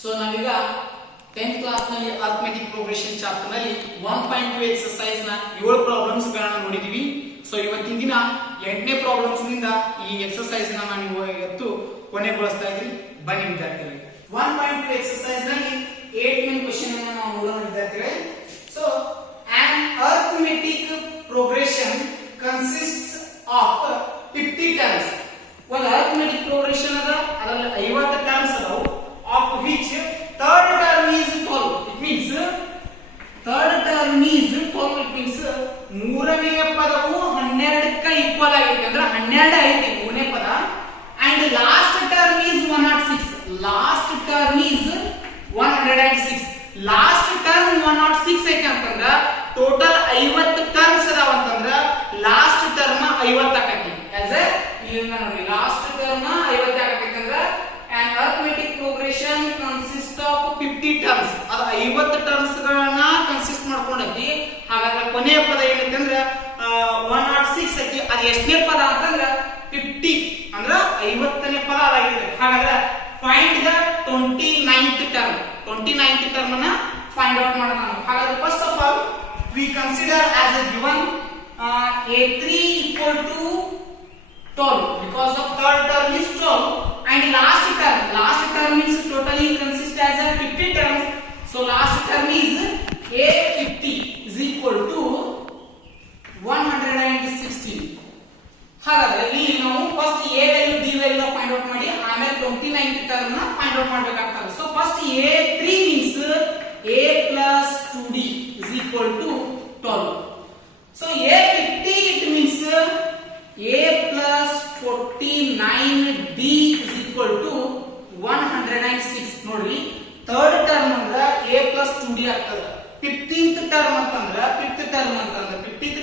So ನಾವೀಗ 10th class ನಲ್ಲಿ arithmetic progression chapter ನಲ್ಲಿ 1.2 ಎಕ್ಸರ್ಸೈಸ್ ನ 7 ಪ್ರಾಬ್ಲಮ್ಸ್ ಗಳನ್ನು ನೋಡಿದೀವಿ. ಸೊ ಇವತ್ತಿನ ದಿನ 8ನೇ ಪ್ರಾಬ್ಲಮ್ಸ್ ನಿಂದ ಈ ಎಕ್ಸರ್ಸೈಸ್ ನ ನಾನು ಇವತ್ತು ಕೊನೆಗೊಳಿಸ್ತಾ ಇದ್ದೀನಿ. ಬನ್ನಿ ವಿದ್ಯಾರ್ಥಿಗಳೇ, 1.2 ಎಕ್ಸರ್ಸೈಸ್ ನಲ್ಲಿ 8 ಮೇನ್ ಕ್ವೆಶ್ಚನ್ ಅನ್ನು ನಾವು ನೋಡೋಣ ವಿದ್ಯಾರ್ಥಿಗಳೇ. So an arithmetic progression consists of 50 terms. ಒಂದು arithmetic progression ಅದ, ಅದರಲ್ಲಿ 50 terms ಅದಾವು, of which third term is 12. It means third term is 12. It means ಮೂರನೆಯ ಪದವು 12 ಕ್ಕೆ ಈಕ್ವಲ್ ಆಗಿದೆ, ಅಂದ್ರೆ 12 ಐತಿ ಮೂರನೇ ಪದ. And last term is 106. Last term is 106. Last term 106 ಐತೆ ಅಂತಂದ್ರ ಟೋಟಲ್ 50 ಟರ್ಮ್ಸ್ ಅದಾವ ಅಂತಂದ್ರ ಲಾಸ್ಟ್ ಟರ್ಮ್ 50 ಆಕತಿ. ಆಸ್ ಎ ಇಲ್ಲಿಂದ ನೋಡಿ, ಲಾಸ್ಟ್ ಟರ್ಮ್ 50 ಆಕತಿ ಅಂದ್ರ an arithmetic progression consists of 50 terms. ಅದು 50 ಟರ್ಮ್ಸ್ ಗಳನ್ನ ಕನ್ಸಿಸ್ಟ್ ಮಾಡ್ಕೊಂಡೈತಿ. ಹಾಗಾದ್ರೆ ಕೊನೆಯ ಪದ ಏನೈತೆ ಅಂದ್ರ 106 ಐತಿ. ಅದು ಎಷ್ಟನೇ ಪದ ಅಂತಂದ್ರ 50, ಅಂದ್ರ 50ನೇ ಪದ ಆಗಿದೆ. ಹಾಗಾದ್ರೆ find the 29th term. 29th term ಅನ್ನ ಫೈಂಡ್ ಔಟ್ ಮಾಡೋಣ. ಹಾಗಾದ್ರೆ first of all we consider as a given a3 equal to 12 because of third term is 12 and last term means totally consists as a 50 terms. So last term is a50 is equal to 116. ಹಾಗಾದ್ರೆ ಇಲ್ಲಿ ನಾವು first a value b value find out ಮಾಡಿ ಆಮೇಲೆ 29th term ನ find out ಮಾಡಬೇಕಾಗ್ತದೆ. So first a3 means a plus 2d is equal to 12. So a50 it means a plus 49d is equal to 106. ನೋಡ್ರಿ, third term ಅಂದ್ರೆ a plus 2d ಆಗ್ತದೆ. 15th term ಅಂತಂದ್ರೆ 50th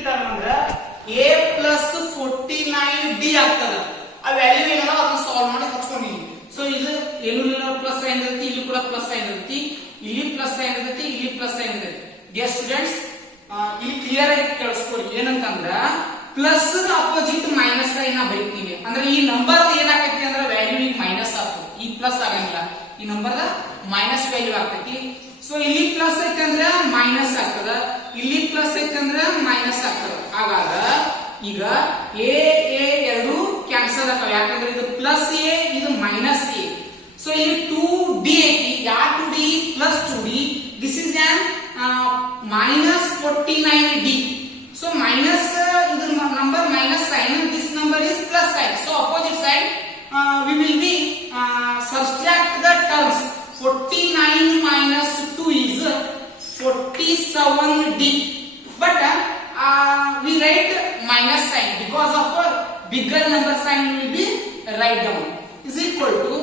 term ಅಂದ್ರೆ a plus 49d ಆಗ್ತದೆ. ಆ value ಏನಲ್ಲ ಅದನ್ನ solve ಮಾಡಿ ಹಚ್ಕೊಂಡಿನಿ. ಸೊ ಇದು ಏನು ಪ್ಲಸ್ ಸೈನ್ ಇರುತ್ತೆ, ಇಲ್ಲಿ ಕೂಡ ಪ್ಲಸ್ ಸೈನ್ ಇರುತ್ತೆ, ಇಲ್ಲಿ ಪ್ಲಸ್ ಸೈನ್ ಇರುತ್ತೆ, ಇಲ್ಲಿ ಪ್ಲಸ್ ಸೈನ್ ಇರುತ್ತೆ. ಡಿಯರ್ ಸ್ಟೂಡೆಂಟ್ಸ್, ಇಲ್ಲಿ ಕ್ಲಿಯರ್ ಆಗಿ ಕೇಳಿಸ್ಕೊಳ್ಳಿ. ಏನಂತಂದ್ರ ಪ್ಲಸ್ ಅಪೋಸಿಟ್ ಮೈನಸ್ ಸೈನ್ ಬರೀತೀವಿ ಅಂದ್ರೆ ಈ ನಂಬರ್ ಏನಾಗೈತಿ ಅಂದ್ರೆ ವ್ಯಾಲ್ಯೂ ಈಗ ಮೈನಸ್ ಆಗ್ತದೆ, ಈ ಪ್ಲಸ್ ಆಗಂಗಿಲ್ಲ, ಈ ನಂಬರ್ ಮೈನಸ್ ವ್ಯಾಲ್ಯೂ ಆಗ್ತೈತಿ. ಸೊ ಇಲ್ಲಿ ಪ್ಲಸ್ ಐತೆ ಅಂದ್ರೆ ಮೈನಸ್ ಆಗ್ತದ, ಇಲ್ಲಿ ಪ್ಲಸ್ ಐತೆ ಅಂದ್ರೆ ಮೈನಸ್ ಆಗ್ತದ. ಹಾಗಾದ್ರೆ ಈಗ ಎ ಎರಡು ಕ್ಯಾನ್ಸಲ್ ಆಗ್ತವೆ, ಯಾಕಂದ್ರೆ ಇದು ಪ್ಲಸ್ ಎ ಇದು ಮೈನಸ್ ಎ. ಸೊ ಇಲ್ಲಿ 2d ಐತಿ, ಯಾ 2d plus 2d, this is on minus 49d. so minus ಇದು number minus sign, this number is plus sign. so opposite side we will be subtract the terms. 49 minus 2 is 47d, but we write minus sign because of a bigger number sign will be write down is equal to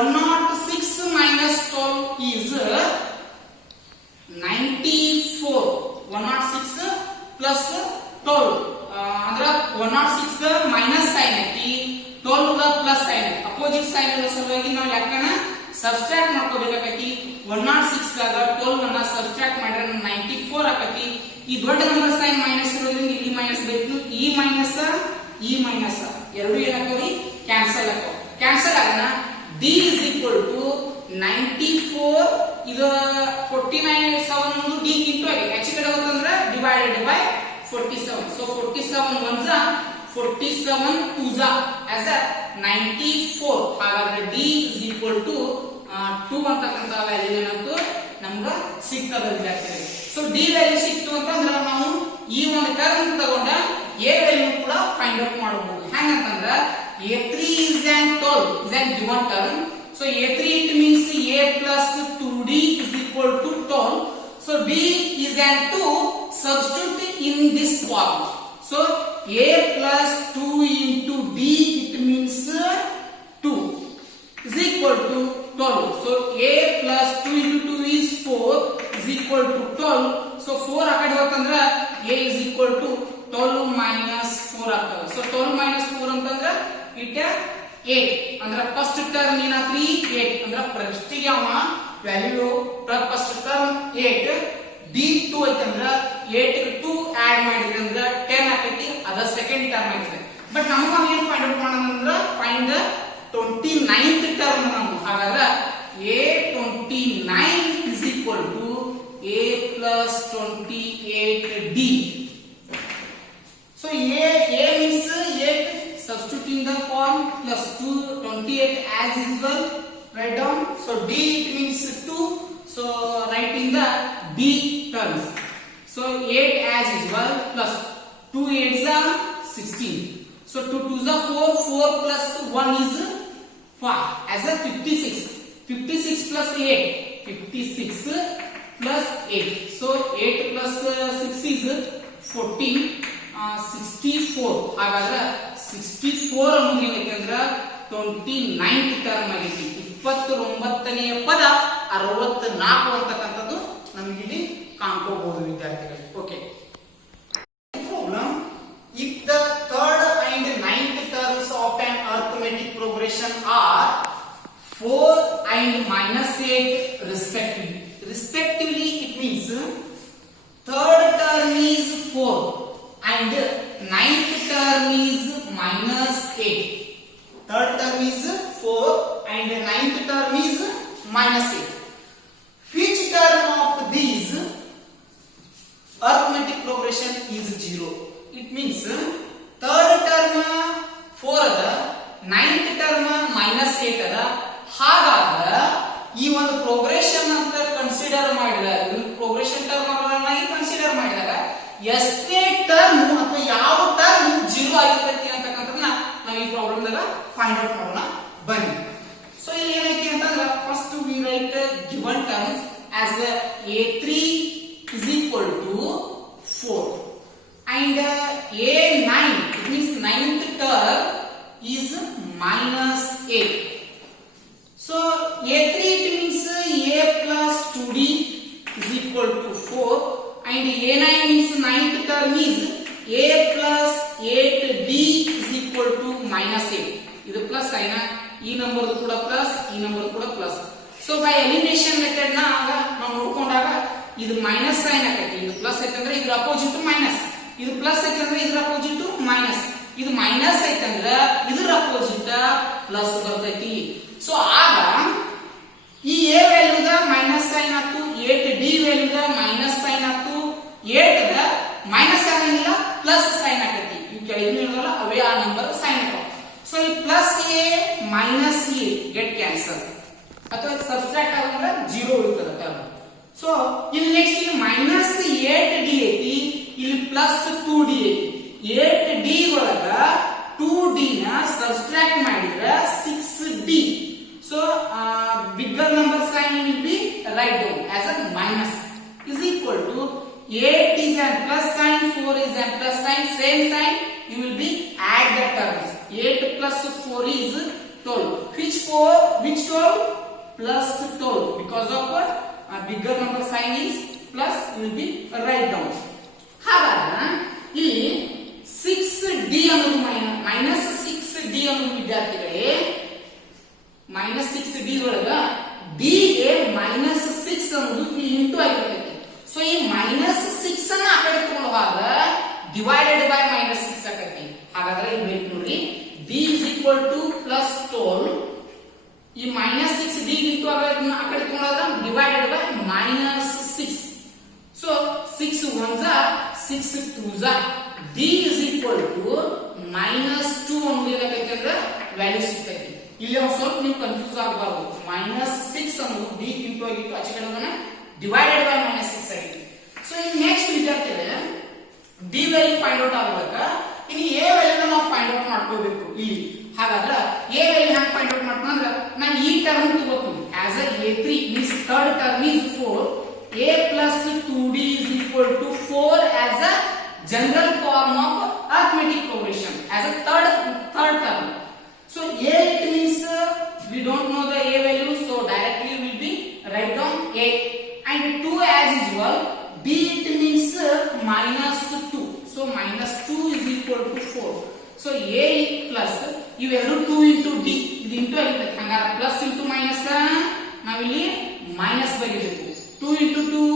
106 minus 12 is 94. 106 plus 12 ಅಂದ್ರೆ 106 minus sine ಐತಿ, 12 plus sine ಐತಿ. Opposite sign ಇರೋ ಸಲುವಾಗಿ ನಾವು ಲೆಕ್ಕನ subtract ಮಾಡ್ಕೋಬೇಕಾಗೈತಿ. 106 ದಾಗ 12 ಅನ್ನ subtract ಮಾಡಿದ್ರೆ 94 ಆಕತಿ. ಈ ದೊಡ್ಡ ನಂಬರ್ ಸೈನ್ ಮೈನಸ್ ಇರೋದ್ರಿಂದ ಇಲ್ಲಿ ಮೈನಸ್ ಬೇಕು, ಈ ಮೈನಸ್ ಎರಡು ಏನಾಗ್ತಾವ್ರಿ ಕ್ಯಾನ್ಸಲ್ ಆಗ್ತಾವ. ಕ್ಯಾನ್ಸಲ್ ಆಗೋಣ, d is equal to 94. ಇದು 49 7 ಒಂದು d ಇಂಟು ಆಗಿದೆ, ಹೆಚ್ಚು ಕಡೆ ಹೋಗ್ತಂದ್ರೆ divided by 47. So 47 1s 47 2s as a 94. ಹಾಗಾದ್ರೆ d is equal to 2 ಅಂತಕ್ಕಂತ value ಏನಂತೂ ನಮ್ಗೆ ಸಿಗ್ತದೆ ವಿದ್ಯಾರ್ಥಿಗಳಿಗೆ. ಸೊ ಡಿ ವ್ಯಾಲ್ಯೂ ಸಿಕ್ತು ಅಂತಂದ್ರೆ ನಾವು ಈ ಒಂದು ಟರ್ಮ್ ತಗೊಂಡ ಎ ವ್ಯಾಲ್ಯೂ ಕೂಡ ಫೈಂಡ್ ಔಟ್ ಮಾಡಬಹುದು. ಹೆಂಗಂತಂದ್ರೆ a3 is an 12 is an given term. so a3 it means a plus 2d is equal to 12. so d is an 2, substitute in this form. so a plus 2 into d it means 2 is equal to 12. so a plus 2 into 2 is 4 is equal to 12. so 4 ಆ ಕಡೆ ಹೋತಂದ್ರೆ a is equal to 12 minus 4 ಆಗ್ತದೆ. so 12 minus 4 ಅಂತಂದ್ರೆ it 8 ಅಂದ್ರೆ first term ಏನಾತ್ರಿ 8 ಅಂದ್ರೆ first ಗೆ ಅವ value first term 8, d2 ಐತಂದ್ರ 8 ಗೆ 2 add ಮಾಡಿದ್ರೆ ಅಂದ್ರೆ 10 ಆಕೈತಿ, ಅದ ಸೆಕೆಂಡ್ ಟರ್ಮ್ ಐತಿ. ಬಟ್ ನಮಗೆ ಏನು ಫೈಂಡ್ ಔಟ್ ಮಾಡೋಣ ಅಂದ್ರೆ ಫೈಂಡ್ 29th ಟರ್ಮ್. ನಮ್ಗೆ ಹಾಗಾದ್ರೆ a29 plus 28D. So A means 8, substituting the form plus 28 as usual, write down. So D it means 2, so write in the D terms. So 8 as usual plus 2 8s are 16. So 2 2s are 4, 4 plus 1 is 5 as a 56. 56 plus 8, 56 plus 8. So 8 plus 6 is 14. 64 ಹಾಗಾದ್ರೆ 64 ಅನ್ನೋದು ಏನೈತೆ ಅಂದ್ರೆ 29th term ಆಗೈತಿ. 29ನೇ ಪದ 64 ಅಂತಕ್ಕಂಥದ್ದು ನಮಗೆ ಇಲ್ಲಿ ಕಾಣ್ಕೋಬಹುದು ವಿದ್ಯಾರ್ಥಿಗಳು. Okay, problem if the third and ninth terms of an arithmetic progression are 4 and -8 respectively, it means third term is 4 and ninth term is -8. Third term is 4 and ninth term is -8. Which term of these arithmetic progression is 0? It means third term 4 ಅದ, ninth term -8 ಅದ. ಹಾಗಾದ್ರೆ ಈ ಒಂದು progression ಅಂತ consider ಮಾಡಿದಾಗ, progression term ಗಳನ್ನಾಗಿ consider ಮಾಡಿದಾಗ ಎಷ್ಟನೇ term ಅಥವಾ ಯಾವ ಟರ್ಮ್ 0 ಆಗಿರ್ತೈತಿ ಅಂತಕ್ಕಂಥದ್ದನ್ನ ನಾವು ಈ ಪ್ರಾಬ್ಲಮ್ ದಾಗ ಫೈಂಡ್ ಔಟ್ ಮಾಡೋಣ ಬನ್ನಿ. ಸೊ ಇಲ್ಲಿ ಏನೈತಿ ಅಂತಂದ್ರೆ first we write given terms as a3 is equal to 4 and a9, it means ninth term is -8. So a3 it means a plus 2d is equal to 4 and a9 means ninth term is a plus 8d is equal to -8. ಇದು plus sine, ಈ number ಕೂಡ plus, ಈ number ಕೂಡ plus. So by elimination method ನಾವು ನೋಡ್ಕೊಂಡಾಗ ಇದು minus sine ಆಗೈತಿ, ಇದು plus ಐತಂದ್ರೆ ಇದ್ರ ಅಪೋಸಿಟ್ ಮೈನಸ್, ಇದು ಪ್ಲಸ್ ಐತಂದ್ರೆ ಇದ್ರ ಅಪೋಸಿಟ್ ಮೈನಸ್, ಇದು ಮೈನಸ್ ಐತಂದ್ರೆ ಇದ್ರ ಅಪೋಸಿಟ್ ಪ್ಲಸ್ ಬರ್ತೈತಿ. ಸೊ ಆಗ ಈ a ವ್ಯಾಲ್ಯೂದ ಮೈನಸ್ ಸೈನ್ ಆಯ್ತು, 8d ವ್ಯಾಲ್ಯೂದ ಮೈನಸ್ ಸೈನ್ ಆಯ್ತು, 8 ದ ಮೈನಸ್ ಆಗಂಗಿಲ್ಲ ಪ್ಲಸ್ ಸೈನ್ ಆಗೈತಿ. ಇವು ಕೆಳಗಿನ ಇರೋಲ್ಲ ಅವೇ ಆ ನಂಬರ್ ಸೈನ್ ಆಗ್ತಾವ. ಸೊ ಈ plus a minus a get cancel ಅಥವಾ ಸಬ್ಸ್ಟ್ರಾಕ್ಟ್ ಆಗಂದ್ರೆ 0 ಉಳಿತದ ಟರ್ಮ್. ಸೊ ಇಲ್ಲಿ ನೆಕ್ಸ್ಟ್ ಇಲ್ಲಿ ಮೈನಸ್ 8d ಐತಿ, ಇಲ್ಲಿ ಪ್ಲಸ್ 2d ಐತಿ. 8d ಒಳಗ 2d ನ ಸಬ್ಸ್ಟ್ರಾಕ್ಟ್ ಮಾಡಿದ್ರೆ 6d. So bigger number sign will be write down as a minus is equal to 8 is a plus sign, 4 is a plus sign, same sign you will be add the terms. 8 plus 4 is 12. Which 4? Which 12? Plus 12. Because of a bigger number sign is plus, you will be write down. ಹಾಗಾದ್ರೆ ಇಲ್ಲಿ 6d ಅನ್ನೋದು minus 6d ಅನ್ನೋದು ವಿದ್ಯಾರ್ಥಿಗಳೇ -6d ಒಳಗ d ಗೆ -6 ಅನ್ನೋದು ಇಲ್ಲಿ into ಆಗಿರ್ತೈತಿ. ಸೊ ಈ -6 ಅನ್ನ ಆ ಕಡೆ ತಗೊಳ್ಳುವಾಗ ಡಿವೈಡೆಡ್ ಬೈ -6 ಆಗೈತಿ. ಹಾಗಾದ್ರೆ ಇಲ್ಲಿ ಬೇಕು ನೋಡ್ರಿ, d is equal to +12, ಈ -6d ಇಂಟು ಆ ಕಡೆ ತಗೊಳ್ಳೋದ divided by -6. So 6 1s are 6 2s are d is equal to -2 ಅನ್ನೋದು ಏನಾಗೈತಿ ಅಂದ್ರೆ ವ್ಯಾಲ್ಯೂ ಸಿಗ್ತೈತಿ. ಇಲ್ಲಿ ಒಂದು ಸ್ವಲ್ಪ ನೀವು ಕನ್ಫ್ಯೂಸ್ ಆಗಬಾರದು, -6 ಅನ್ನೋದು d ಇಂಟು ಆಗಿತ್ತು, ಆಚೆ ಕಡೆ ಡಿವೈಡೆಡ್ ಬೈ -6 ಆಗಿತ್ತು. ಸೊ ಈಗ ನೆಕ್ಸ್ಟ್ ವಿದ್ಯಾರ್ಥಿಗಳೇ d ವ್ಯಾಲ್ಯೂ ಫೈಂಡ್ ಔಟ್ ಆಗಬೇಕ, ಇನ್ನು a ವ್ಯಾಲ್ಯೂನ ನಾವು ಫೈಂಡ್ ಔಟ್ ಮಾಡ್ಕೋಬೇಕು ಇಲ್ಲಿ. ಹಾಗಾದ್ರೆ a ವ್ಯಾಲ್ಯೂ ಹ್ಯಾಂಗ ಫೈಂಡ್ ಔಟ್ ಮಾಡ್ತಾನ ಅಂದ್ರೆ ನಾನು ಈ ಟರ್ಮ್ ತಗೋತೀನಿ as a3 means third term is 4, a plus 2d is equal to 4 as a general form of arithmetic progression as a third term. So a it means we don't know the a value, so directly will be write down a, and 2 as usual. D it means -2, so -2 is equal to 4. So a plus ಇವೆರಡು 2 into d ಇದು into ಆಗಿದೆ, ಹಂಗಾರೆ plus into minus ನಾವಿಲ್ಲಿ minus ಬರೀಬೇಕು. 2 into 2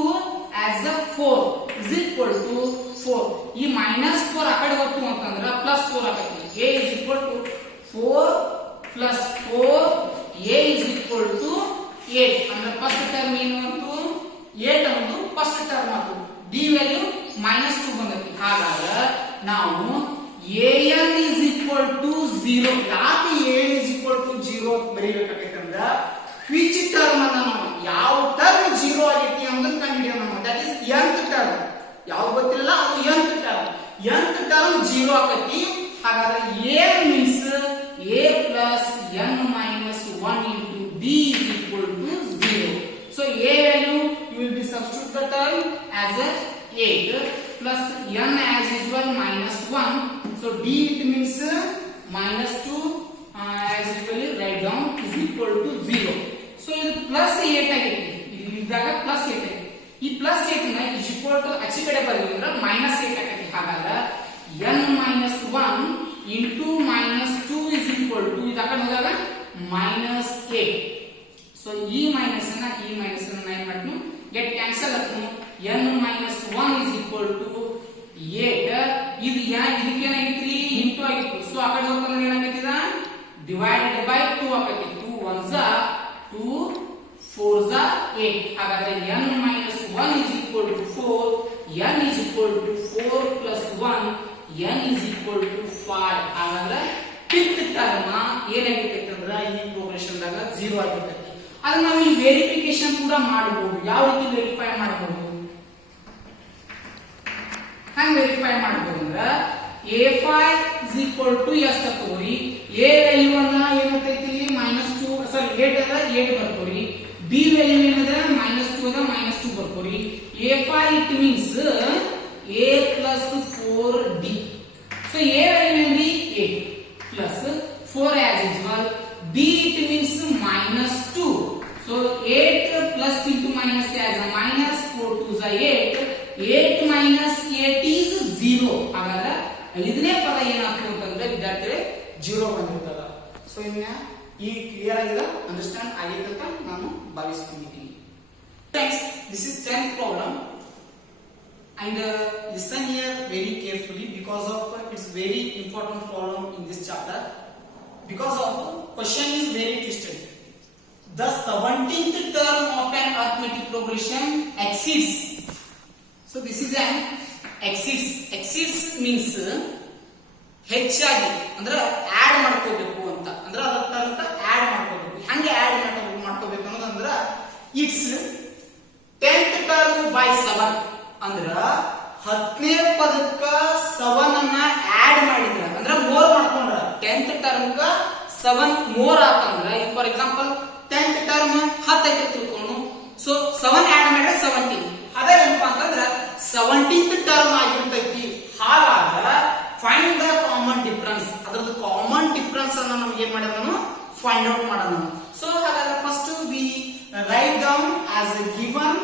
as a 4 is equal to 4. ಈ -4 ಆ ಕಡೆ ಹೋಗ್ತು ಅಂತಂದ್ರೆ +4 ಆಗತ್ತೆ. a is equal to 4 plus 4, a is equal to 8. ಅಂದ್ರೆ ಫಸ್ಟ್ ಟರ್ಮ್ ಏನು ಅಂತು 8 ಅನ್ನೋದು ಫಸ್ಟ್ ಟರ್ಮ್ ಆತು, ಡಿ ವ್ಯಾಲ್ಯೂ -2 ಬಂದೈತಿ. ಹಾಗಾದ್ರೆ ನಾವು an is equal to 0. ಯಾಕೆ an is equal to 0 ಬರೀಬೇಕಾಗೈತಂದ್ರ which term ಅನ್ನ ನಾವು ಯಾವ ಟರ್ಮ್ 0 ಆಗೈತಿ ಅನ್ನೋದನ್ನ ಕಂಡುಹಿಡಿಯೋಣ ನಾವು. That is nth term. ಯಾವ ಗೊತ್ತಿಲ್ಲ ಅದು nth ಟರ್ಮ್. nth ಟರ್ಮ್ 0 ಆಗೈತಿ. ಹಾಗಾದ್ರೆ a means a plus n minus 1 into b is equal to 0. So a value you will be substitute the term as a 8 plus n as usual minus 1. So d it means -2 as usually write down is equal to 0. So ಇದು plus 8 ಆಗೈತಿ. ಇದು ಇದ್ದಾಗ plus 8 ಆಗೈತಿ. ಈ plus 8 ನ is equal to ಆಚೆ ಕಡೆ ಬರೆಯೋದ್ರಿಂದ -8 ಆಗೈತಿ. ಹಾಗಾದ್ರೆ n minus 1 into -2 is equal to ಇದು ಆ ಕಡೆ ಹೋದಾಗ -8. So ಈ ಮೈನಸ್ ಅನ್ನ ಏನ್ ಮಾಡ್ತೀನಿ get cancel ಆಗ್ತೀನಿ. n minus 1 is equal to 8. ಇದು ಇದಕ್ಕೇನಾಗಿತ್ರಿ ಇಂಟು ಆಗಿತ್ತು. ಸೊ ಆ ಕಡೆ ಹೋಗ್ತಂದ್ರೆ ಏನಾಗೈತಿದ ಡಿವೈಡೆಡ್ ಬೈ 2 ಆಗೈತಿ. 2 1s 2 4s 8. ಹಾಗಾದ್ರೆ n minus 1 is equal to 4. n is equal to 4 plus 1. n is equal to 5. ಹಾಗಾದ್ರೆ ಫಿಫ್ತ್ ಟರ್ಮ್ ಏನಾಗೈತಿ ಅಂದ್ರೆ ಈ ಪ್ರೋಗ್ರೆಷನ್ ದಾಗ 0 ಆಗಿರ್ತೈತಿ. ಅದನ್ನ ನಾವು ವೆರಿಫಿಕೇಶನ್ ಕೂಡ ಮಾಡಬಹುದು. ಯಾವ ರೀತಿ ವೆರಿಫೈ ಮಾಡಬಹುದು? ಹ್ಯಾಂಗ ವೆರಿಫೈ ಮಾಡಬಹುದು ಅಂದ್ರೆ a5 is equal to ಎಷ್ಟು ತಗೋರಿ, a ವ್ಯಾಲ್ಯೂ ಅನ್ನ ಏನಂತೈತಿ -2 ಸಾರಿ 8 ಅದ 8 ಬರ್ಕೋರಿ, b ವ್ಯಾಲ್ಯೂ ಏನದ -2 ಅದ -2 ಬರ್ಕೋರಿ. a5 it means a plus 4d. so a value ಏನ್ರಿ 8 plus 4 as usual. b it means -2. so 8 plus into minus as a minus, 4 2s are 8. 8 minus 8 is 0. ಹಾಗಾದ್ರೆ ಇದನ್ನೇ ಪದ ಏನಾಗ್ತದೆ ಅಂತಂದ್ರೆ ವಿದ್ಯಾರ್ಥಿಗಳೇ 0 ಬಂದಿರ್ತದ. ಸೊ ಇನ್ನ ಈ ಕ್ಲಿಯರ್ ಆಗಿದೆ, ಅಂಡರ್ಸ್ಟ್ಯಾಂಡ್ ಆಗಿದೆ ಅಂತ ನಾನು ಭಾವಿಸ್ಕೊಂಡಿದ್ದೀನಿ. Friends, this is 10th problem and listen here very carefully because of it's very important problem in this chapter. Because of question is very twisted. The 17th term of an arithmetic progression exceeds. So this is an exceeds. Exceeds means ಹೆಚ್ಚಾಗಿ ಅಂದ್ರೆ add ಮಾಡ್ಕೋಬೇಕು ಅಂತ, ಅಂದ್ರೆ ಅದಕ್ಕ add ಮಾಡ್ಕೋಬೇಕು. ಹಂಗೆ add ಮಾಡ್ಕೋಬೇಕು ಅನ್ನೋದಂದ್ರ it's 10th term by 7 ಅಂದ್ರ 10ನೇ ಪದಕ್ಕ 7 ಅನ್ನ ಆಡ್ ಮಾಡಿದ್ರ ಅಂದ್ರೆ ಮೋರ್ ಮಾಡ್ಕೊಂಡ್ರ 10th term ಕ 7 ಮೋರ್ ಆತಂದ್ರ ಫಾರ್ ಎಕ್ಸಾಂಪಲ್ 10th term 10 ಐತೆ ತಿಳ್ಕೊಂಡು, ಸೊ 7 ಆಡ್ ಮಾಡಿದ್ರೆ 17. ಅದೇ ಏನಪ್ಪಾ ಅಂತಂದ್ರ 17th term ಆಗಿರ್ತೈತಿ. ಹಾಗಾದ್ರೆ ಫೈಂಡ್ ದ ಕಾಮನ್ ಡಿಫರೆನ್ಸ್. ಅದರದ್ದು ಕಾಮನ್ ಡಿಫರೆನ್ಸ್ ಅನ್ನ ನಮ್ಗೆ ಏನ್ ಮಾಡೋಣ ಫೈಂಡ್ ಔಟ್ ಮಾಡೋಣ. ಸೊ ಹಾಗಾದ್ರೆ first we write down as A given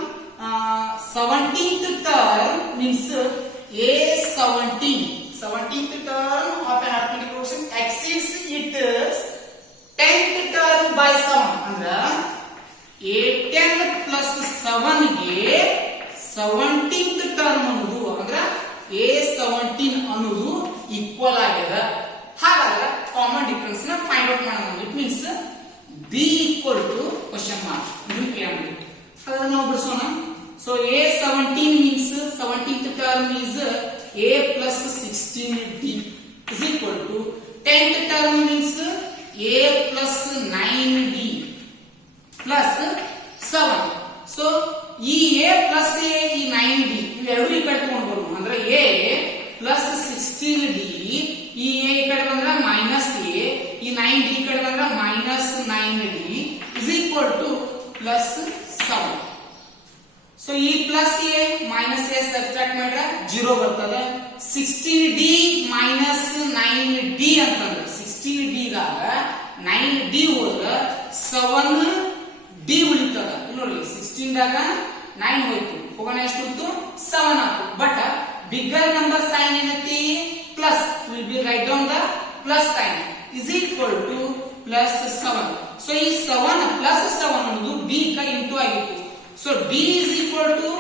17th term means a17. 17th term of an arithmetic progression exceeds its 10th term by 7. ಅಂದ್ರೆ a10 plus 7 ಗೆ 17th term ಅನ್ನೋದು ಅಂದ್ರೆ a17 ಅನ್ನೋದು ಈಕ್ವಲ್ ಆಗಿದೆ. ಹಾಗಾದ್ರೆ common difference ನ find out ಮಾಡೋಣ. It means b equal to question mark ನೀವು ಕೇಳಬೇಕು. ಅದನ್ನ ನಾವು ಬಿಡಿಸೋಣ. So a17 means 17th term is a plus 16d is equal to 10th term means a plus 9d plus 7. So ಈ a plus a ಈ 9d ಇವೆರಡು ಈ ಕಡೆ ತಗೊಂಡು ಬರೋಣ. ಅಂದ್ರೆ a plus 16d ಈ a ಈ ಕಡೆ ಬಂದ್ರೆ ಮೈನಸ್ a, ಈ 9d ಈ ಕಡೆ ಬಂದ್ರೆ minus 9d is equal to plus 7. So ಈ plus a minus a subtract ಮಾಡಿದ್ರೆ 0 ಬರ್ತದೆ. 16d ಮೈನಸ್ 9d ಅಂತಂದ್ರೆ 16d ದಾಗ 9d ಹೋದ್ರೆ 7d ಉಳಿತದ. ನೋಡಿ 16 ದಾಗ 9 ಹೋಯ್ತು, ಹೋಗೋಣ ಎಷ್ಟು ಉಳಿತು 7 ಆಯ್ತು. ಬಟ್ ಬಿಗ್ಗರ್ ನಂಬರ್ ಸೈನ್ ಏನೈತಿ plus, will be right down the plus sign is equal to plus 7. So ಈ 7 ಪ್ಲಸ್ 7 ಅನ್ನೋದು d ಕ ಇಂಟು ಆಗಿತ್ತು. So d is equal to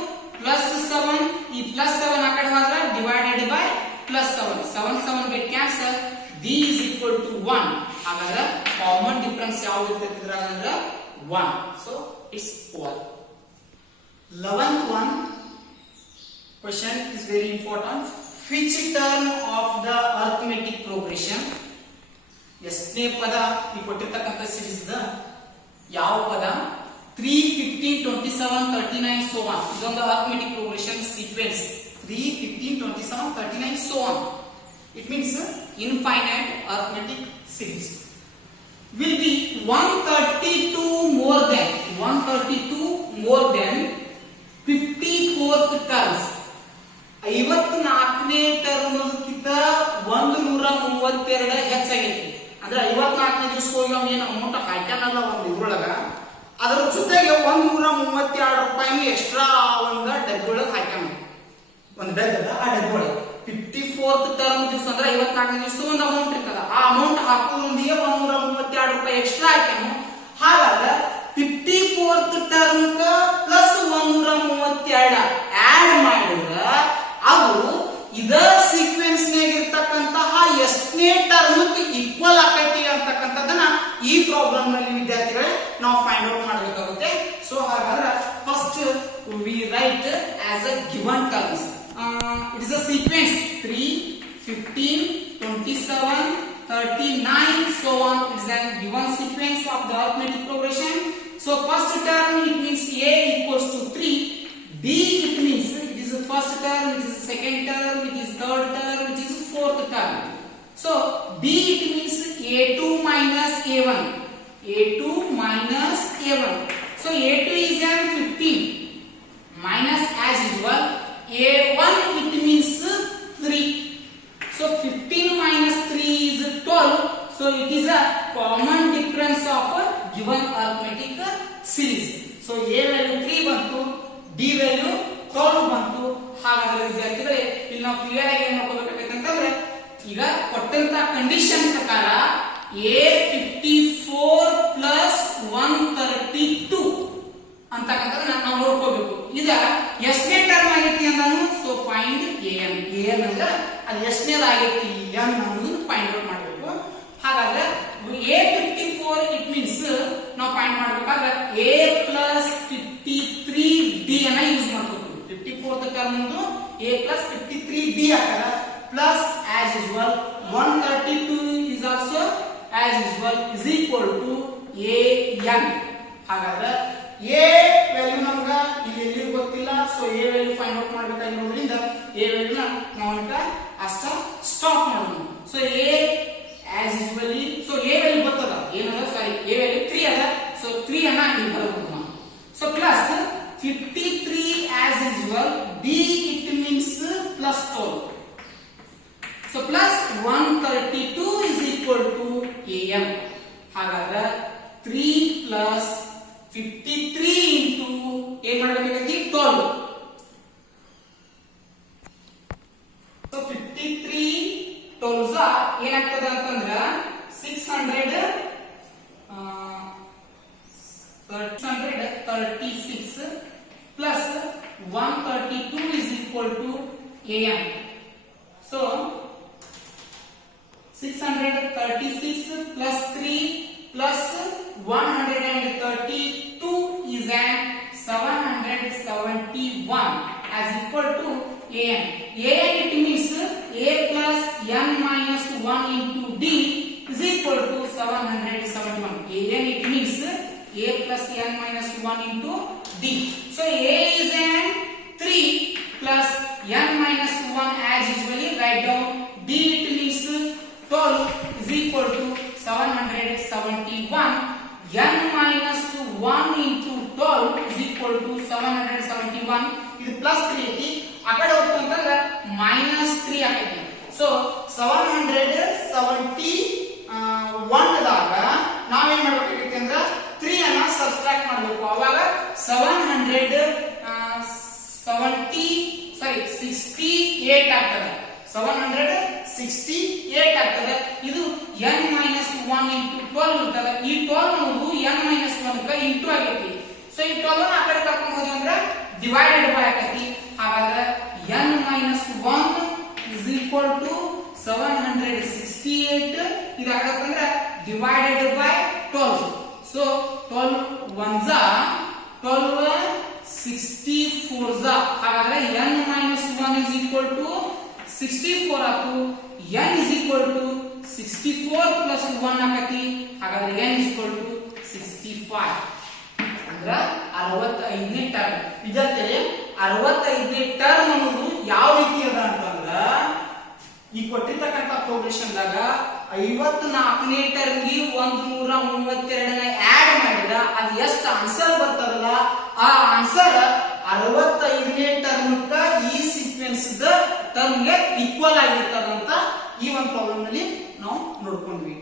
plus 7. ಈ plus 7 ಆ ಕಡೆ ಹೋದ್ರೆ divided by plus 7. 7 7 get cancel. d is equal to 1. ಹಾಗಾದ್ರೆ ಕಾಮನ್ ಡಿಫರೆನ್ಸ್ ಯಾವುದು ಇರ್ತೈತಿ ಇದ್ರಾಗ ಅಂದ್ರೆ 1. So it's 1. 11th one question is very important. Which term of the arithmetic progression? ಎಷ್ಟನೇ ಪದ ಈ ಕೊಟ್ಟಿರ್ತಕ್ಕಂಥ ಸೀರೀಸ್ ದ ಯಾವ ಪದ 3 15 27 39 so on ಇದೊಂದು arithmetic progression sequence 3 15 27 39 so on. It means infinite arithmetic series will be 132 more than 54th terms. 54ನೇ ಟರ್ಮ್ಗಿಂತ 132 ಹೆಚ್ಚಾಗೈತಿ. ಅಂದ್ರೆ 54ನೇ ದಿವಸಕ್ಕೆ ಹೋಗಿ ಅವನು ಏನು ಅಮೌಂಟ್ ಹಾಕ್ಯಾನಲ್ಲ ಒಂದು ಇದ್ರೊಳಗ ಅದರ ಜೊತೆಗೆ 132 ರೂಪಾಯಿನೂ ಎಕ್ಸ್ಟ್ರಾ ಒಂದು ಡಬ್ಬಿ ಒಳಗೆ ಹಾಕ್ಯಾನ. ಒಂದು ಡಬ್ಬಿ ಅದ, ಆ ಡಬ್ಬಿ ಒಳಗೆ 54th ಟರ್ಮ್ ದಿವಸ ಅಂದ್ರೆ 54ನೇ ದಿವಸ ಒಂದು ಅಮೌಂಟ್ ಇರ್ತದ. ಆ ಅಮೌಂಟ್ ಹಾಕೋದ್ರೊಂದಿಗೆ 132 ರೂಪಾಯಿ ಎಕ್ಸ್ಟ್ರಾ ಹಾಕ್ಯಾನು. ಹಾಗಾದ್ರೆ 54th ಟರ್ಮ್ ಪ್ಲಸ್ 132 ಆಡ್ ಮಾಡಿದ್ರೆ ಅದು ಇದ ಸೀಕ್ವೆನ್ಸ್ ನಾಗ ಇರತಕ್ಕಂತಹ ಎಷ್ಟನೇ ಟರ್ಮ್ ಈಕ್ವಲ್ ಆಕೈತಿ ಅಂತಕ್ಕಂಥದ್ದನ್ನ ಈ ಪ್ರಾಬ್ಲಮ್ ನಲ್ಲಿ ವಿದ್ಯಾರ್ಥಿಗಳೇ ನಾವು ಫೈಂಡ್ ಔಟ್ ಮಾಡಬೇಕಾಗುತ್ತೆ. ಸೊ ಹಾಗಾದ್ರೆ first we right as a given terms. It is a sequence 3 15 27 39 so on. It is a given sequence of the arithmetic progression. So first term it means a equals to 3. B it means it is the first term, it is the second term, it is third term, it is the fourth term. So B it means a2 minus a1. a2 minus a1. So a2 is 15 minus as usual a1 it means 3. So 15 minus 3 is 12. So it is a common difference of a given arithmetic series. So a value 3 bantu, b value 12 bantu. ಹಾಗಾದ್ರೆ ವಿದ್ಯಾರ್ಥಿಗಳೇ ಇಲ್ಲಿ ನಾವು clear ಆಗಿ ಏನು ಮಾಡ್ಕೋಬೇಕಾಗುತ್ತೆ ಅಂತಂದ್ರೆ ಈಗ ಕೊಟ್ಟಂತ ಕಂಡೀಷನ್ ಪ್ರಕಾರ a54 plus 132 ಅಂತಕ್ಕಂಥದ್ದನ್ನ ನಾವು ನೋಡ್ಕೋಬೇಕು. ಈಗ ಎಷ್ಟನೇ ಟರ್ಮ್ ಆಗೈತಿ ಅಂತಾನು ಸೊ ಫೈಂಡ್ an. an ಅಂದ್ರೆ ಅದು ಎಷ್ಟನೇದಾಗೈತಿ n ಅನ್ನೋದನ್ನ ಫೈಂಡ್ ಔಟ್ ಮಾಡಬೇಕು. ಹಾಗಾದ್ರೆ a54 ಇಟ್ ಮೀನ್ಸ್ ನಾವು ಫೈಂಡ್ ಮಾಡಬೇಕಾದ್ರೆ a plus 53d ಅನ್ನ ಯೂಸ್ ಮಾಡಬೇಕು. 54th ಟರ್ಮ್ ಒಂದು a plus 53d ಆಗಲ್ಲ. Plus as usual 132 is also as usual is equal to an. ಹಾಗಾದ್ರೆ a ವ್ಯಾಲ್ಯೂ ನಮಗೆ ಇಲ್ಲಿ ಗೊತ್ತಿಲ್ಲ. So a value find out ಮಾಡಬೇಕಾಗಿರೋದ್ರಿಂದ a ವ್ಯಾಲ್ಯೂ ನಾವು ಅಷ್ಟ ಸ್ಟಾಪ್ ಮಾಡೋಣ. So a as usually so a value ಗೊತ್ತದ ಏನದ ಸಾರಿ a ವ್ಯಾಲ್ಯೂ 3 ಅದ. ಸೊ 3 ಅನ್ನ ಇಲ್ಲಿ ಬರಬಹುದು ನಾವು. So plus 53 as usual b it means plus 12. So plus 132 is equal to am. ಹಾಗಾದ್ರೆ 3 plus 53 into ಏನ್ ಮಾಡಬೇಕಾಗಿ 12. So 53 12 ಏನಾಗ್ತದ ಅಂತಂದ್ರ 636 plus 132 is equal to am. So 636 plus 3 plus 132 is an 771 as equal to an. an it means a plus n minus 1 into d is equal to 771. an it means a plus n minus 1 into d. So a is an 3 plus n minus 1 as usually write down. d it means 12 is equal to 771. n minus 1 into 12 is equal to 771. ಇದು plus 3 ಐತಿ, ಆ ಕಡೆ ಹೋಗ್ತು ಅಂತಂದ್ರೆ minus 3 ಆಗೈತಿ. So 771 ದಾಗ ನಾವೇನ್ ಮಾಡ್ಬೇಕಾಗೈತಿ ಅಂದ್ರೆ 3 ಅನ್ನ ಸಬ್ಟ್ರಾಕ್ಟ್ ಮಾಡಬೇಕು. ಅವಾಗ 68 ಆಗ್ತದೆ. 768 ಆಗ್ತದೆ. ಇದು n minus 1 into 12 ಇರ್ತದೆ. ಈ 12 ಅನ್ನೋದು n minus 1 ಕ ಇಂಟು ಆಗೈತಿ. ಸೊ ಈ 12 ಅನ್ನ ಆ ಕಡೆ ಕರ್ಕೊಂಡು ಹೋದ್ವಿ ಅಂದ್ರೆ ಡಿವೈಡೆಡ್ ಬೈ ಆಗೈತಿ. ಹಾಗಾದ್ರೆ n minus 1 is equal to 768. ಇದು ಆಗತ್ತಂದ್ರೆ divided by 12. So 12 1s are 12 64 ಹಾಗಾದ್ರೆ n minus 1 is equal to 64 ಆತು n is equal to 64 plus 1 ಆಗತಿ ಹಾಗಾದ್ರೆ n is equal to 65 ಅಂದ್ರ 65ನೇ ಟರ್ಮ್ ಇದಕ್ಕೆ 65ನೇ ಟರ್ಮ್ ಅನ್ನೋದು ಯಾವ ರೀತಿ ಅದ ಅಂತಂದ್ರ ಈ ಕೊಟ್ಟಿರ್ತಕ್ಕಂತ ಪ್ರೋಗ್ರೆಷನ್ ದಾಗ 54ನೇ ಟರ್ಮ್ ಗೆ 132ನ ಆಡ್ ಮಾಡಿದ ಅದು ಎಷ್ಟು ಆನ್ಸರ್ ಬರ್ತದಲ್ಲ ಆ ಆನ್ಸರ್ 65ನೇ ಟರ್ಮ್ ಕ ಈ ಸೀಕ್ವೆನ್ಸ್ ದ ಟರ್ಮ್ ಗೆ ಈಕ್ವಲ್ ಆಗಿರ್ತದಂತ ಈ ಒಂದು ಪ್ರಾಬ್ಲಮ್ ನಲ್ಲಿ ನಾವು ನೋಡ್ಕೊಂಡ್ವಿ.